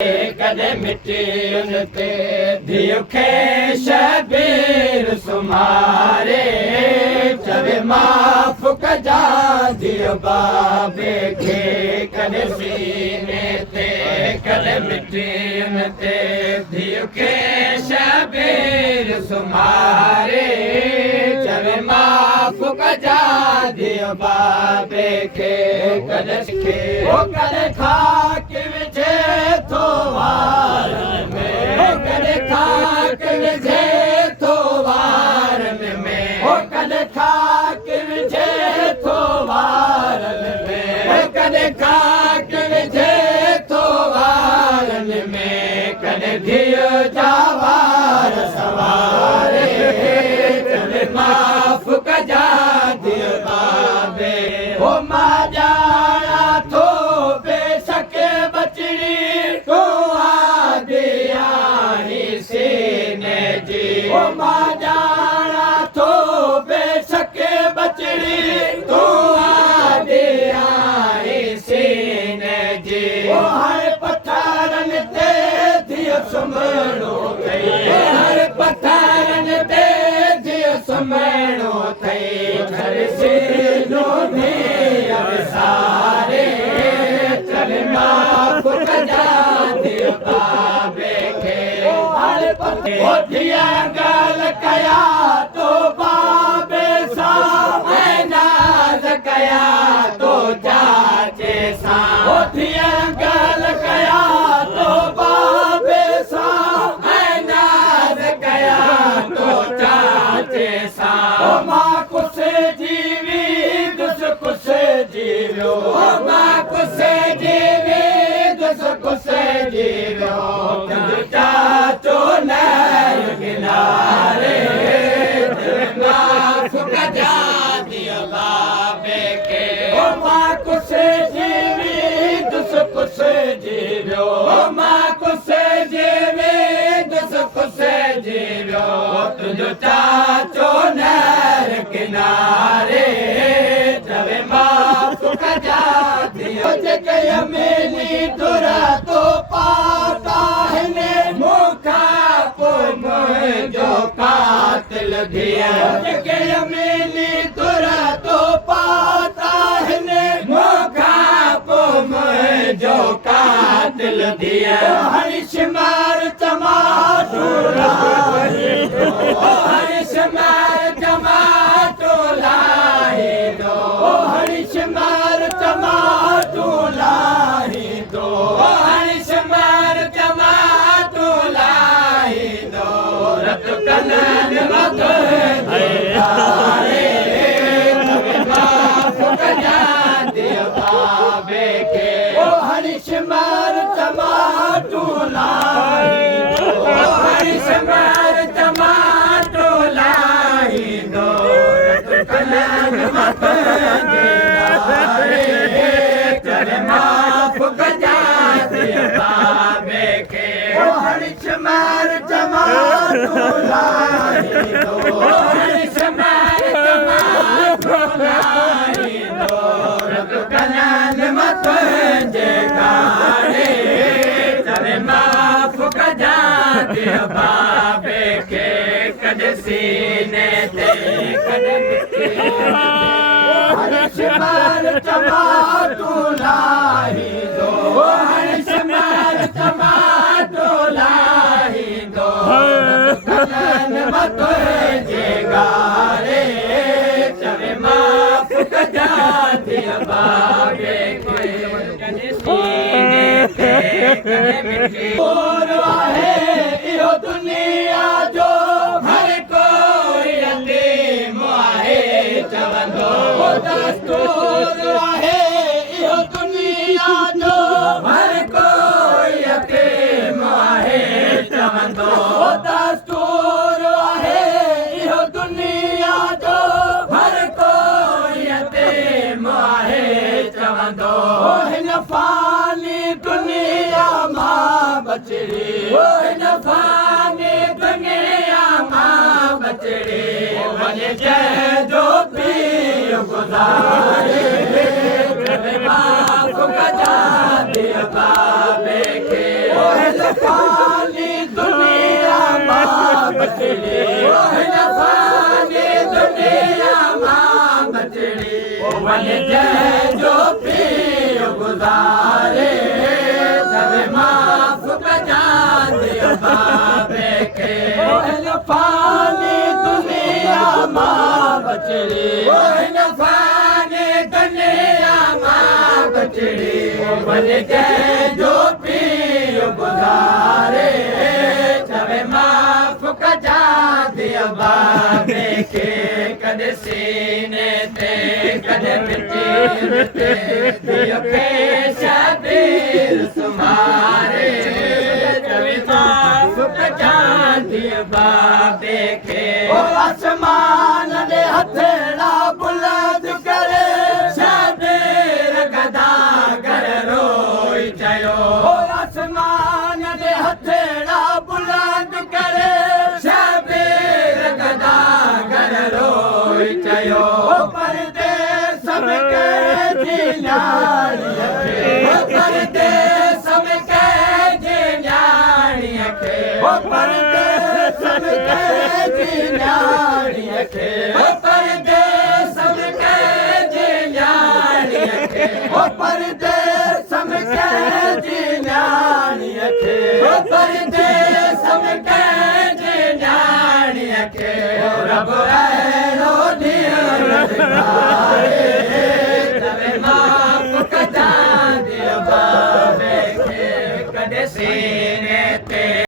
कदे मिटियुन ते धियो खे शबीर सुमारे चवे माफ़ कजा धियो बाबे खे कदे सीने ते कदे मिटियुन ते धियो खे शबीर सुमारे चवे माफ़ कजा धियो बाबे खे कदे खे ओ कदे खाक विझे थो वारन में कदे खाक विझे थो वारन में ओ कदे खाक विझे थो वारन में कदे खाक विझे थो वारन में कदे धियो जा वार सवारे चवे माफ़ कजा धियो बाबे ओ मां ॼाणा थो बेशक बचड़ी तूं आदि आहीं सीने जी ओ मां ॼाणा थो बेशक बचड़ी तूं आदि आहीं सीने जी ओ हर पथरनि ते धियो सुम्हणो अथई हर पथरनि ते धियो सुम्हणो अथई घर सीनो धियो विसारे चवे माफ़ कजा धियो बाबे खे हर पथे ओ धिया ॻाल्हि कया तो बाबे सां ऐं नाज़ कया तो चाचे सां ओ धिया ॻाल्हि कया तो बाबे सां ऐं नाज़ कया तो चाचे सां ओ मां कुछ जीवी दुस कुछ जीवियो ओ मां कुछ जीवी दुस कुछ जीवियो तुंहिंजो चाचो नहर किनारे माफ़ कजा धियो बाबे खे ओ मां कुछ जीवी दुस कुछ जीवियो ओ मां कुछ जीवी दुस कुछ जीवियो तुंहिंजो चाचो नहर किनारे चवे माफ़ कजा धियो जेके मेली तुरा तो पाता हिने मूंखां पोइ मुंहिंजो कातिल धियो जेके मेली तुरा तो पाता हिने मूंखां पोइ मुंहिंजो कातिल धियो हरिश मार टमाटो लाहे ओ हरिश मार टमाटो लाहे दो ओ हरिश मार टमाटो लाहे दो ओ हरिश मार टमाटो लाहे दो रत कनन मत धियारे चवे माफ़ कजा धियो बाबे खे ओ हरिश मार टमाटो लाहे दो ओ हरिश मार टमाटो लाहे दो रत कनन मत धियारे चवे माफ़ कजा धियो बाबे खे ओ हरिश मार टमाटो लाहे दो ओ हरिश मार टमाटो लाहे दो रत कनन मत धियारे चवे माफ़ कजा धियो बाबे खे कदे सीने ते कदे हरिश मार टमाटो लाहे दो ओ हरिश मार टमाटो लाहे दो कनन मत धियारे चवे माफ़ कजा धियो बाबे खे कदे सीने ते कदे मिटी और आहे इहो दुनिया जो हर कोई यतीम आहे चवंदो ओ दस्तूर आहे इहो दुनिया जो हर कोई यतीम आहे चवंदो ओ दस्तूर आहे इहो दुनिया जो हर कोई यतीम आहे चवंदो ओ हिन फानी दुनिया मां बचड़ी ओ हिन फानी दुनिया मां बचड़ी वञे जंहिंजो पीउ गुज़ारे माफ़ कजा दिया बाबे के लफानी दुनिया मां बचड़ी लफानी दुनिया मां बचड़ी वन जय जो पीर गुजारे तब माफ बजा दिया बाबे के लफानी दुनिया मां बचड़ी लफानी दुनिया मां बचड़ी वन जय जो पीर गुजारे तब माफ बजा दिया बाबे के कदे सीने ते कदे मिट्टी ते दिया पेश दिल सुमारे तब माफ बजा दिया बाबे के आसमान दे हथेड़ा बुलंद करे शबीर गदा कर रोई चयो आसमान दे हथेड़ा बुलंद करे शबीर गदा कर रोई चयो परदेस में के जिलानी परदेस में के जिलानी के परदेस में के जिलानी के